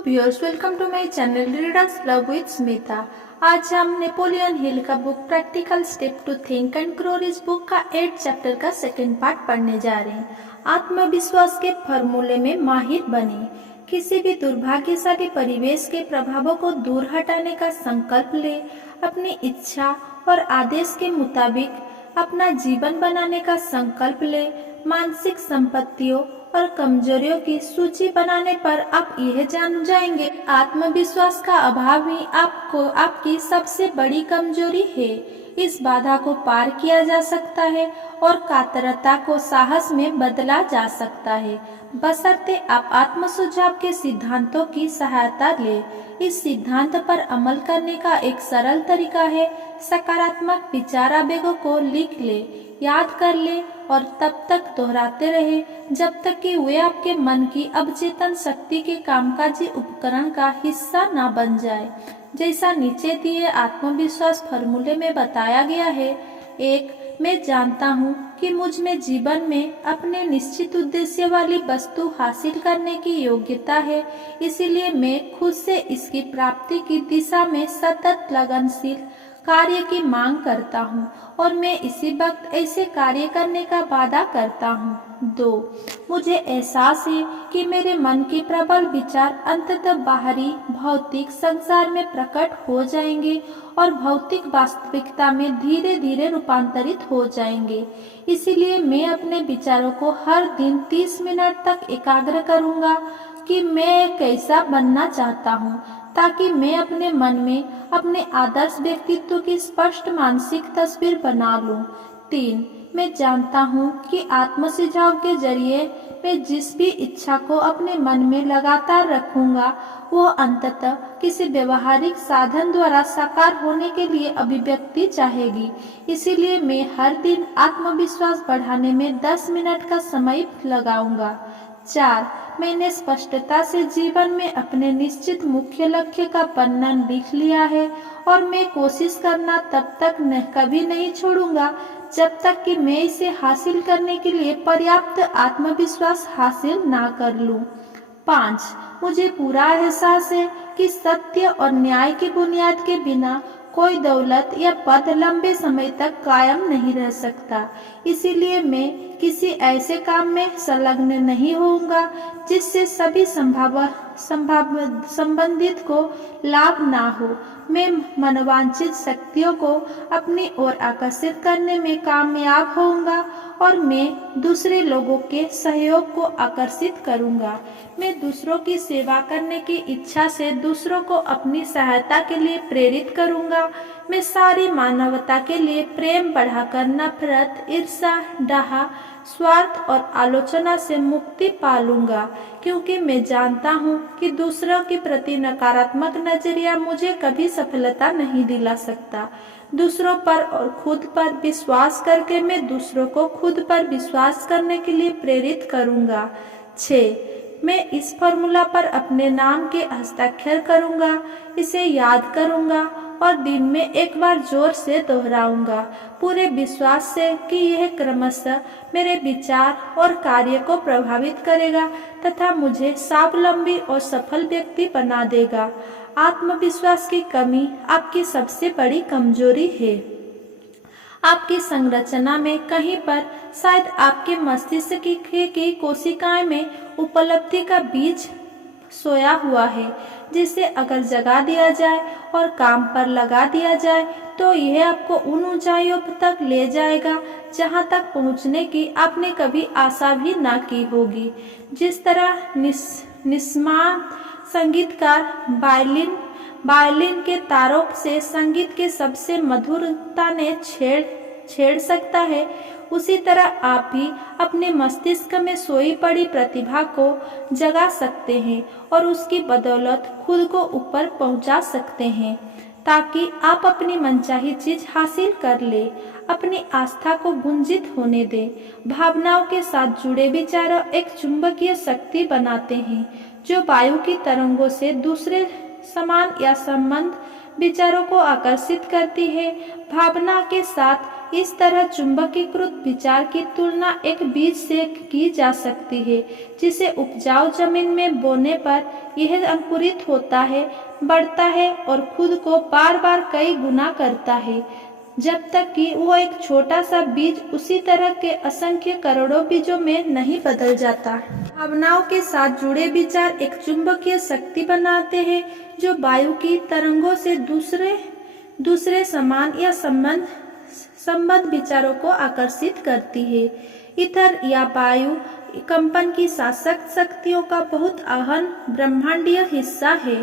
Viewers, welcome to my channel readers love with Smita. आज हम Napoleon Hill का book practical step to think and grow इस book का 8 chapter का second part पढ़ने जा रहे हैं। आत्मविश्वास के फॉर्मूले में माहिर बने। किसी भी दुर्भाग्यशाली परिवेश के प्रभावों को दूर हटाने का संकल्प ले। अपनी इच्छा और आदेश के मुताबिक अपना जीवन बनाने का संकल्प ले। मानसिक संपत्तियों और कमजोरियों की सूची बनाने पर आप यह जान जाएंगे, आत्मविश्वास का अभाव ही आपको आपकी सबसे बड़ी कमजोरी है। इस बाधा को पार किया जा सकता है और कातरता को साहस में बदला जा सकता है, बशर्ते आप आत्म सुझाव के सिद्धांतों की सहायता ले। इस सिद्धांत पर अमल करने का एक सरल तरीका है, सकारात्मक विचार आवेगों को लिख ले, याद कर ले और तब तक दोहराते रहे जब तक कि वे आपके मन की अवचेतन शक्ति के कामकाजी उपकरण का हिस्सा ना बन जाए। जैसा नीचे दिए आत्मविश्वास फॉर्मूले में बताया गया है। 1. मैं जानता हूँ कि मुझ में जीवन में अपने निश्चित उद्देश्य वाली वस्तु हासिल करने की योग्यता है, इसीलिए मैं खुद से इसकी प्राप्ति की दिशा में सतत लगनशील कार्य की मांग करता हूँ और मैं इसी वक्त ऐसे कार्य करने का वादा करता हूँ। 2. मुझे एहसास है कि मेरे मन के प्रबल विचार अंततः बाहरी भौतिक संसार में प्रकट हो जाएंगे और भौतिक वास्तविकता में धीरे धीरे रूपांतरित हो जाएंगे। इसीलिए मैं अपने विचारों को हर दिन 30 मिनट तक एकाग्र करूँगा कि मैं कैसा बनना चाहता हूँ, ताकि मैं अपने मन में अपने आदर्श व्यक्तित्व की स्पष्ट मानसिक तस्वीर बना लूं। 3. मैं जानता हूं कि आत्म सुझाव के जरिए मैं जिस भी इच्छा को अपने मन में लगातार रखूंगा, वो अंततः किसी व्यवहारिक साधन द्वारा साकार होने के लिए अभिव्यक्ति चाहेगी। इसीलिए मैं हर दिन आत्मविश्वास बढ़ाने में 10 मिनट का समय लगाऊंगा। 4. मैंने स्पष्टता से जीवन में अपने निश्चित मुख्य लक्ष्य का वर्णन लिख लिया है और मैं कोशिश करना तब तक कभी नहीं छोड़ूंगा जब तक कि मैं इसे हासिल करने के लिए पर्याप्त आत्मविश्वास हासिल ना कर लूं। 5. मुझे पूरा एहसास है कि सत्य और न्याय की बुनियाद के बिना कोई दौलत या पद लंबे समय तक कायम नहीं रह सकता, इसीलिए मैं किसी ऐसे काम में संलग्न नहीं होऊंगा जिससे सभी संबंधित को लाभ ना हो। मैं मनोवांछित शक्तियों को अपनी ओर आकर्षित करने में कामयाब होऊंगा और मैं दूसरे लोगों के सहयोग को आकर्षित करूंगा। मैं दूसरों की सेवा करने की इच्छा से दूसरों को अपनी सहायता के लिए प्रेरित करूंगा। मैं सारी मानवता के लिए प्रेम बढ़ाकर नफरत, ईर्ष्या, डाह, स्वार्थ और आलोचना से मुक्ति पालूंगा, क्योंकि मैं जानता हूँ कि दूसरों के प्रति नकारात्मक नजरिया मुझे कभी सफलता नहीं दिला सकता। दूसरों पर और खुद पर विश्वास करके मैं दूसरों को खुद पर विश्वास करने के लिए प्रेरित करूंगा। 6. मैं इस फॉर्मूला पर अपने नाम के हस्ताक्षर करूंगा, इसे याद करूंगा और दिन में एक बार जोर से दोहराऊंगा, पूरे विश्वास से कि यह क्रमशः मेरे विचार और कार्य को प्रभावित करेगा तथा मुझे स्वावलंबी और सफल व्यक्ति बना देगा। आत्मविश्वास की कमी आपकी सबसे बड़ी कमजोरी है। आपकी संरचना में कहीं पर शायद आपके मस्तिष्क की कोशिकाएं में उपलब्धि का बीज सोया हुआ है, जिसे अगर जगा दिया जाए और काम पर लगा दिया जाए तो यह आपको उन ऊंचाइयों तक ले जाएगा जहां तक पहुंचने की आपने कभी आशा भी ना की होगी। जिस तरह निस्मार्थ संगीतकार वायलिन के तारों से संगीत के सबसे मधुरता ने छेड़ सकता है, उसी तरह आप भी अपने मस्तिष्क में सोई पड़ी प्रतिभा को जगा सकते हैं और उसकी बदौलत खुद को ऊपर पहुंचा सकते हैं, ताकि आप अपनी मनचाही चीज हासिल कर ले। अपनी आस्था को गुंजित होने दें। भावनाओं के साथ जुड़े विचार एक चुंबकीय शक्ति बनाते हैं जो वायु की तरंगों से दूसरे समान या संबंध विचारों को आकर्षित करती है। भावना के साथ इस तरह चुंबकीकृत विचार की तुलना एक बीज से की जा सकती है, जिसे उपजाऊ जमीन में बोने पर यह अंकुरित होता है, बढ़ता है और खुद को बार बार कई गुना करता है, जब तक कि वो एक छोटा सा बीज उसी तरह के असंख्य करोड़ों बीजों में नहीं बदल जाता। भावनाओं के साथ जुड़े विचार एक चुंबकीय शक्ति बनाते हैं, जो वायु की तरंगों से दूसरे समान या संबद्ध विचारों को आकर्षित करती है। ईथर या वायु कंपन की शासक शक्तियों का बहुत अहम ब्रह्मांडीय हिस्सा है।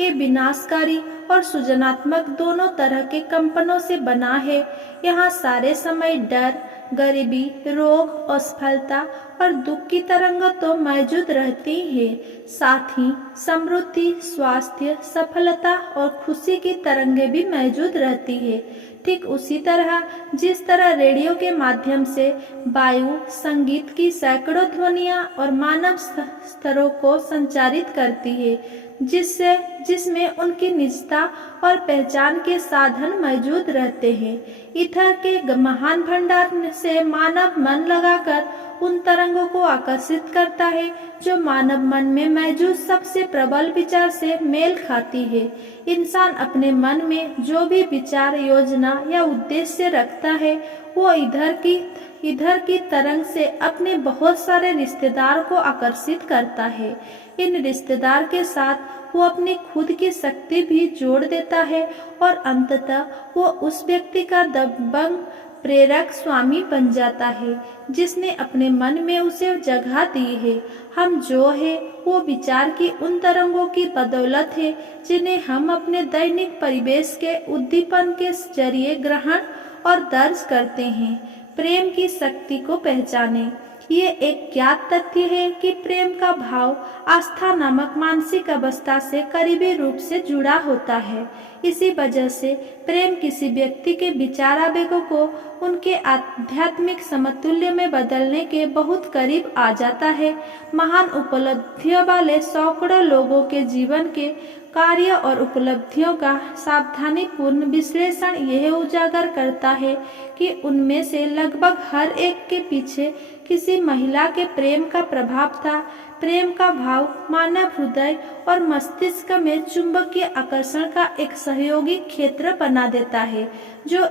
ये विनाशकारी और सृजनात्मक दोनों तरह के कंपनों से बना है। यहाँ सारे समय डर, गरीबी, रोग, असफलता और दुख की तरंग तो मौजूद रहती है, साथ ही समृद्धि, स्वास्थ्य, सफलता और खुशी की तरंगे भी मौजूद रहती है। ठीक उसी तरह जिस तरह रेडियो के माध्यम से वायु संगीत की सैकड़ों ध्वनियाँ और मानव स्तरों को संचारित करती है, जिसमें उनकी निजता और पहचान के साधन मौजूद रहते हैं। ईथर के महान भंडार से मानव मन लगाकर उन तरंगों को आकर्षित करता है जो मानव मन में मौजूद सबसे प्रबल विचार से मेल खाती है। इंसान अपने मन में जो भी विचार, योजना या उद्देश्य रखता है, वो इधर की तरंग से अपने बहुत सारे रिश्तेदार को आकर्षित करता है। इन रिश्तेदार के साथ वो अपनी खुद की शक्ति भी जोड़ देता है और अंततः वो उस व्यक्ति का दबंग प्रेरक स्वामी बन जाता है, जिसने अपने मन में उसे जगह दी है। हम जो है वो विचार की उन तरंगों की बदौलत है, जिन्हें हम अपने दैनिक परिवेश के उद्दीपन के जरिए ग्रहण और दर्ज करते हैं। प्रेम की शक्ति को पहचानें। ये एक ज्ञात तथ्य है कि प्रेम का भाव आस्था नामक मानसिक अवस्था से करीबी रूप से जुड़ा होता है। इसी वजह से प्रेम किसी व्यक्ति के विचार आवेगों को उनके आध्यात्मिक समतुल्य में बदलने के बहुत करीब आ जाता है। महान उपलब्धियों वाले सैकड़ों लोगों के जीवन के कार्य और उपलब्धियों का सावधानीपूर्ण विश्लेषण यह उजागर करता है कि उनमें से लगभग हर एक के पीछे किसी महिला के प्रेम का प्रभाव था। प्रेम का भाव मानव हृदय और मस्तिष्क में चुंबकीय आकर्षण का एक सहयोगी क्षेत्र बना देता है, जो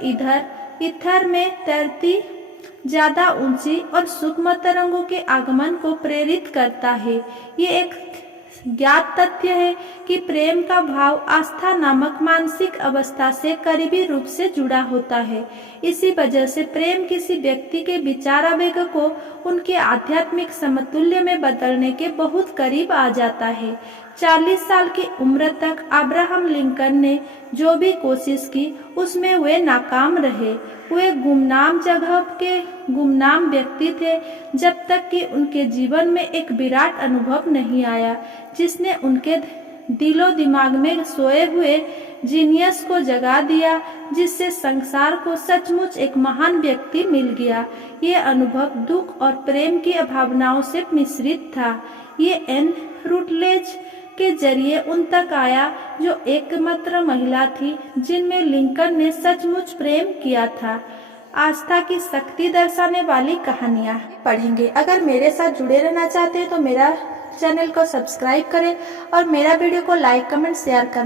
ईथर में तैरती ज्यादा ऊंची और सूक्ष्म तरंगों के आगमन को प्रेरित करता है। ये एक ज्ञात तथ्य है कि प्रेम का भाव आस्था नामक मानसिक अवस्था से करीबी रूप से जुड़ा होता है। इसी वजह से प्रेम किसी व्यक्ति के विचार आवेग को उनके आध्यात्मिक समतुल्य में बदलने के बहुत करीब आ जाता है। 40 साल की उम्र तक अब्राहम लिंकन ने जो भी कोशिश की, उसमें वे नाकाम रहे। वे गुमनाम जगह के गुमनाम व्यक्ति थे, जब तक कि उनके जीवन में एक विराट अनुभव नहीं आया, जिसने उनके दिलो दिमाग में सोए हुए जीनियस को जगा दिया, जिससे संसार को सचमुच एक महान व्यक्ति मिल गया। ये अनुभव दुख और प्रेम की भावनाओं से मिश्रित था। ये एन रूटलेज के जरिए उन तक आया, जो एकमात्र महिला थी जिनमें लिंकन ने सचमुच प्रेम किया था। आस्था की शक्ति दर्शाने वाली कहानियाँ पढ़ेंगे। अगर मेरे साथ जुड़े रहना चाहते हैं तो मेरा चैनल को सब्सक्राइब करें और मेरा वीडियो को लाइक, कमेंट, शेयर करें।